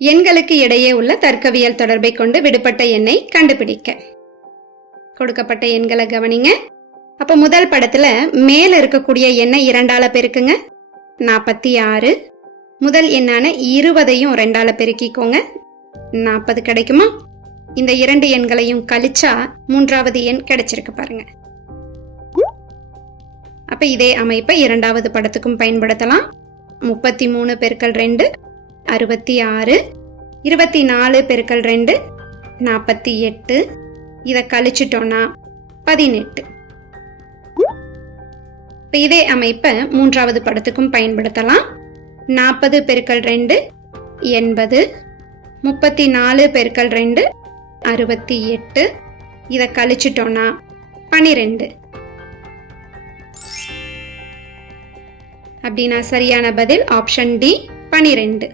எண்களுக்கு இடையே உள்ள தர்க்கவியல் தொடர்பை கொண்டு விடுபட்ட எண்ணை கண்டுபிடிக்க. கொடுக்கப்பட்ட எண்களை கவனிங்க. அப்ப முதல் படத்துல மேல இருக்கக்கூடிய எண்ணை இரண்டால பெருக்குங்க. நாற்பத்தி ஆறு. முதல் எண்ணான இருபதையும் ரெண்டால பெருக்கிக்கோங்க. நாற்பது கிடைக்குமா? இந்த இரண்டு எண்களையும் கழிச்சா மூன்றாவது எண் கிடைச்சிருக்கு பாருங்க. அப்ப இதே அமைப்பை இரண்டாவது படத்துக்கும் பயன்படுத்தலாம். முப்பத்தி மூணு பெருக்கல் ரெண்டு. அறுபத்தி ஆறு இருபத்தி நாலு பெருக்கல் ரெண்டு நாற்பத்தி எட்டு இதை கழிச்சிட்டோன்னா பதினெட்டு. இப்போ இதே அமைப்பை மூன்றாவது படத்துக்கும் பயன்படுத்தலாம். நாற்பது பெருக்கல் ரெண்டு எண்பது. முப்பத்தி நாலு பெருக்கல் ரெண்டு அறுபத்தி எட்டு இதை கழிச்சிட்டோன்னா பனிரெண்டு. அப்படின்னா சரியான பதில் ஆப்ஷன் டி பனிரெண்டு.